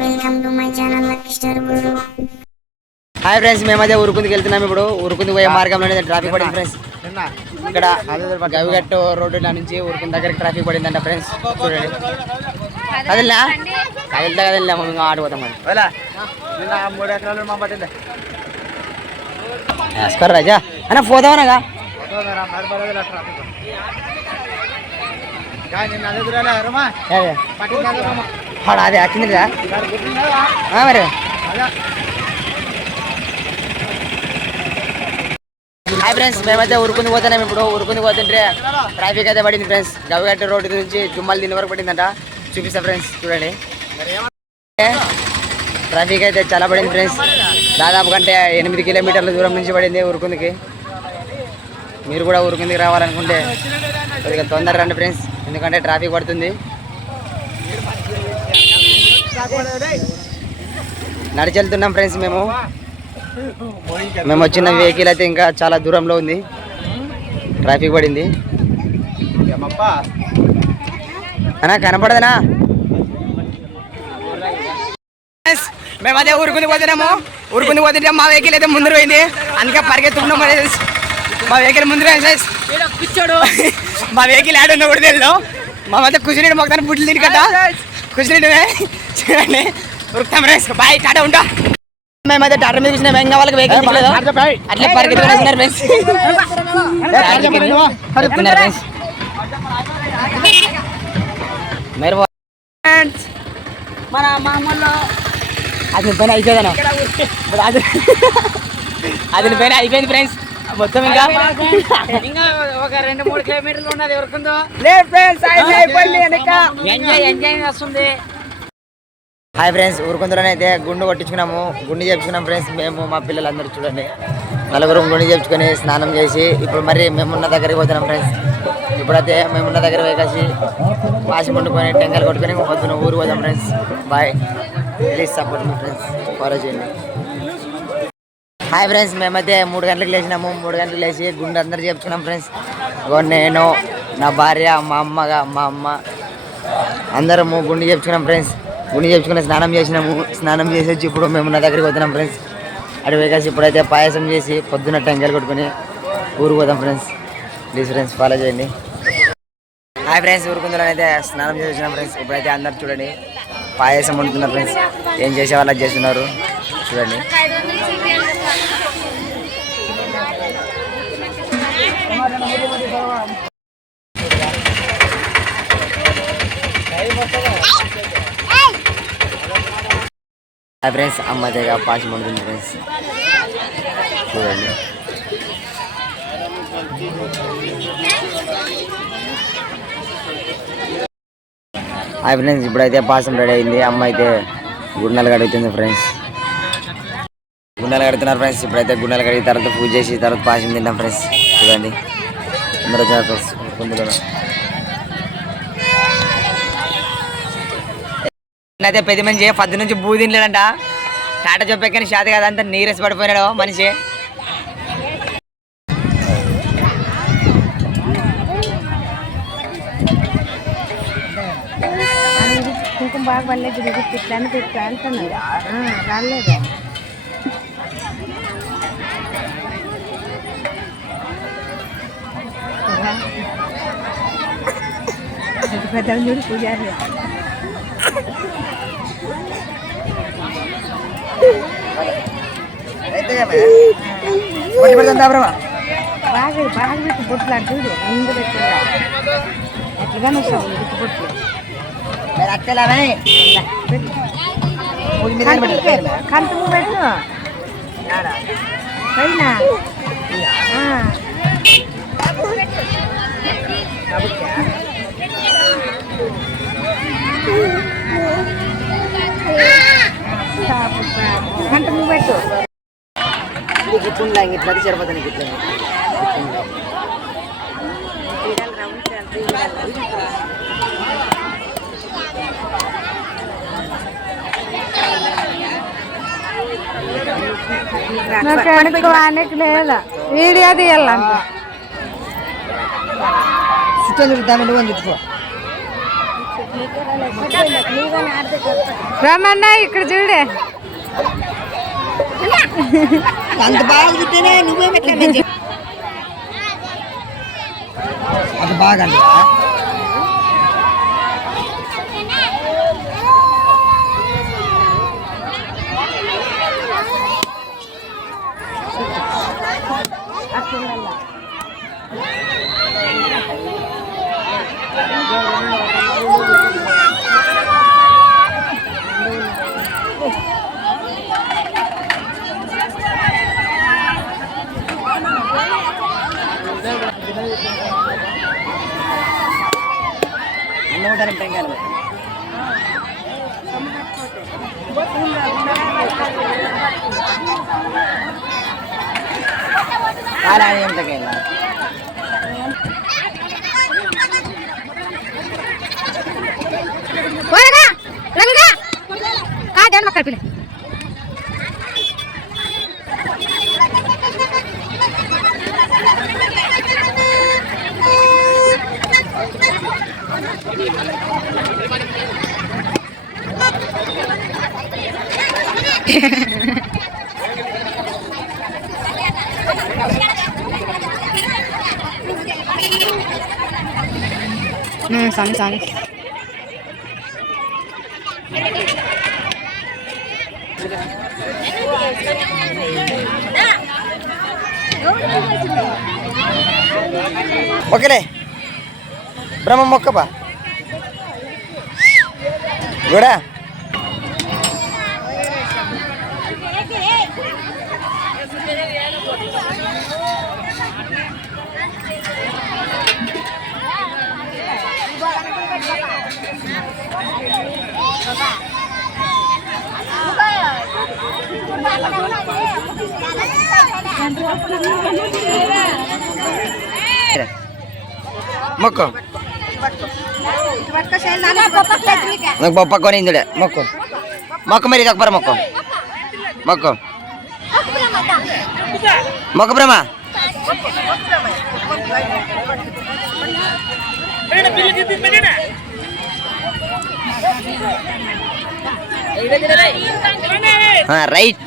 Welcome to my channel lucky star Guru. Hi friends, మేమైతే ఉరుకుందికి వెళ్తున్నాం. ఇప్పుడు ఉరుకుంది పోయే మార్గంలోనే ట్రాఫిక్ పడింది ఫ్రెండ్స్. ఇక్కడ గవిగట్టు రోడ్డు నుంచి ఉరుకుని దగ్గరికి ట్రాఫిక్ పడిందంట ఫ్రెండ్స్. చూడండి, కదిలినా కదిలితే కదిలినా మేము ఆడిపోతాం. మరి రాజా అన్న పోతామనగా అదే వచ్చిందిరా మరి. హాయ్ ఫ్రెండ్స్, మేమైతే ఉరుకుంది పోతున్నాం. ఇప్పుడు ఉరుకుంది పోతుంటే ట్రాఫిక్ అయితే పడింది ఫ్రెండ్స్. గవిగట్టు రోడ్డు నుంచి జుమ్మల్ దీని వరకు పడిందంట. చూపిస్తా ఫ్రెండ్స్, చూడండి. ట్రాఫిక్ అయితే చాలా పడింది ఫ్రెండ్స్. దాదాపు కంటే 8 కిలోమీటర్ల దూరం నుంచి పడింది ఉరుకుందికి. మీరు కూడా ఉరుకుందికి రావాలనుకుంటే కొద్దిగా తొందరగా రండి ఫ్రెండ్స్, ఎందుకంటే ట్రాఫిక్ పడుతుంది. నడిచి వెళ్తున్నాం ఫ్రెండ్స్. మేము వచ్చిన వెహికల్ అయితే ఇంకా చాలా దూరంలో ఉంది. ట్రాఫిక్ పడింది అన్నా, కనపడదనా? మేము అదే ఊరుకుంది పోతున్నాము. ఊరుకుంది పోతుంటే మా వెహికల్ అయితే ముందు పోయింది, అందుకే పరిగెత్తుకున్నాం. మా వెహికల్ ముందు పిచ్చాడు. మా వెహికల్ యాడ్ ఉందో కూడా తెలియదు. మా మధ్య కుసినీడు మొత్తాన్ని బుడ్లు తిరిగట కుసినీడు చూడండి. ఉరుకుతాం ఫ్రెండ్స్. బాయ్, టాటా, ఉంటా. మేమైతే టాటా మీద కూర్చున్నాం. ఇంకా వాళ్ళకి వెహికల్ అట్లే పరిగెత్తుకున్నారు ఫ్రెండ్స్. మీరు మన మామూలు అది పైన అయిపోయిందను అది పైన అయిపోయింది ఫ్రెండ్స్ మొత్తం. ఇంకా ఒక 2-3 కిలోమీటర్లు ఉన్నది. ఎవరికుందో ఎంజాయ్ వస్తుంది. హాయ్ ఫ్రెండ్స్, ఊరుకుందలోనే అయితే గుండు కొట్టించుకున్నాము. గుండు చేయించుకున్నాం ఫ్రెండ్స్. మేము మా పిల్లలందరూ చూడండి, నలుగురు గుండు చేయించుకొని స్నానం చేసి ఇప్పుడు మరి మేమున్న దగ్గరికి పోతున్నాం ఫ్రెండ్స్. ఇప్పుడైతే మేమున్న దగ్గర వేసి వాసి వండుకొని టెంకాయలు కొట్టుకొని పొద్దున్న ఊరు పోదాం friends. Bye, please support me friends, follow చేయండి. హాయ్ ఫ్రెండ్స్, మేమైతే 3 గంటలకు లేచినాము. 3 గంటలకు లేచి గుండు అందరు చేయించుకున్నాం ఫ్రెండ్స్. నేను, నా భార్య, మా అమ్మ అందరము గుండు చేయించుకున్నాం ఫ్రెండ్స్. గుండు చేయించుకుని స్నానం చేసినాము. స్నానం చేసి వచ్చి ఇప్పుడు మేము నా దగ్గరికి పోతున్నాం ఫ్రెండ్స్. అటు వేసి ఇప్పుడైతే పాయసం చేసి పొద్దున్న టెంకాయలు కొట్టుకొని ఊరు పోదాం ఫ్రెండ్స్. ప్లీజ్ ఫ్రెండ్స్, ఫాలో చేయండి. హాయ్ ఫ్రెండ్స్, ఊరుకుందలో అయితే స్నానం చేసినాం ఫ్రెండ్స్. ఇప్పుడైతే అందరు చూడండి పాయసం వండుతున్నారు ఫ్రెండ్స్. ఏం చేసే వాళ్ళు చేస్తున్నారు చూడండి. హాయ్ ఫ్రెండ్స్, అమ్మాయిగా పాయసం వండుతుంది ఫ్రెండ్స్, చూడండి. హాయ్ ఫ్రెండ్స్, ఇప్పుడైతే పాయసం రెడీ అయింది. అమ్మ అయితే గుండెలు కడుగుతుంది ఫ్రెండ్స్. గుండెలు కడుగుతున్నారు ఫ్రెండ్స్. ఇప్పుడైతే గుండెలు కడిగిన తర్వాత పూజ చేసి తర్వాత పాయసం తింటాం ఫ్రెండ్స్. చూడండి, అందరూ వచ్చారు ఫ్రెండ్స్. గుండెలో అయితే 10 మంది 10 నుంచి బూ తినలేడంట. టాటా చెప్పాకని శాత కాదంతా నీరసి పడిపోయినాడు మనిషి. కుంకుమ బాగా పడలేదు, తిట్లని తిట్లా అంటున్నాడు. రాలేదు పెద్ద చూడు పూజారి. బాగా బాగా పెట్టి బొట్లు అటు చూడు, ముందు పెట్టిందా ఎట్లుగానే వస్తావు పెట్టి బొట్లు. కంటు పెట్టు పైన కంటు పెట్టు. ఇట్లా ఇట్లా సరిపోతుంది. ఇట్లా లేదా వీడియో తీయాలంట. చుట్టూ చుడతామని చుట్టుకో రమణ ఇక్కడ చూడే అంత బాగా తింటేనే నువ్వే పెట్టలేదు అది బాగా మక్కడిపిల్ల సాని సాని ఓకేలే బ్రహ్మ మొక్కబా కూడా మొక్కు నాకు పక్కనే ఇందుడే మొక్కు మొక్కు మరి ఇదొక మొక్కు మొక్కు మొక్కు బ్రహ్మ రైట్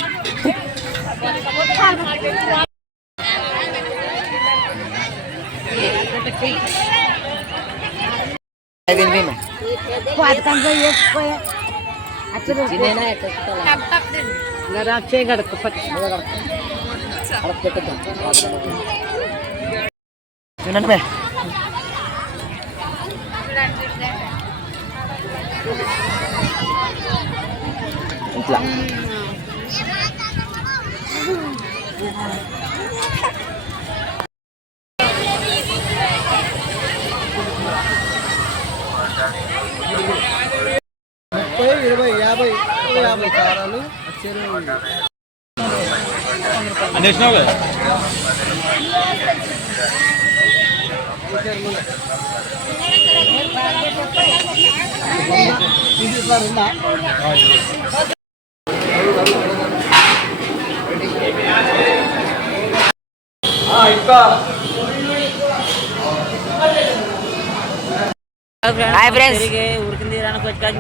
చూడండి ఇట్లా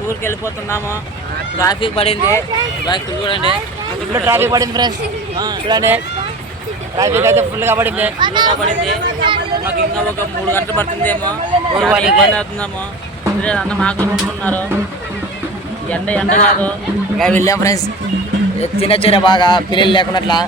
ఊరికి వెళ్ళిపోతున్నాము. ట్రాఫిక్ పడింది, చూడండి ట్రాఫిక్ పడింది ఫ్రెండ్స్, చూడండి ట్రాఫిక్ అయితే ఫుల్గా పడింది. మాకు ఇంకా ఒక 3 గంటలు పడుతుందేమో, అవుతున్నాము. అన్నం ఆకలి కొనుక్కున్నారు. ఎండ కాదు ఇంకా వెళ్ళాం ఫ్రెండ్స్, తినొచ్చారా బాగా పిల్లలు లేకున్నట్లా.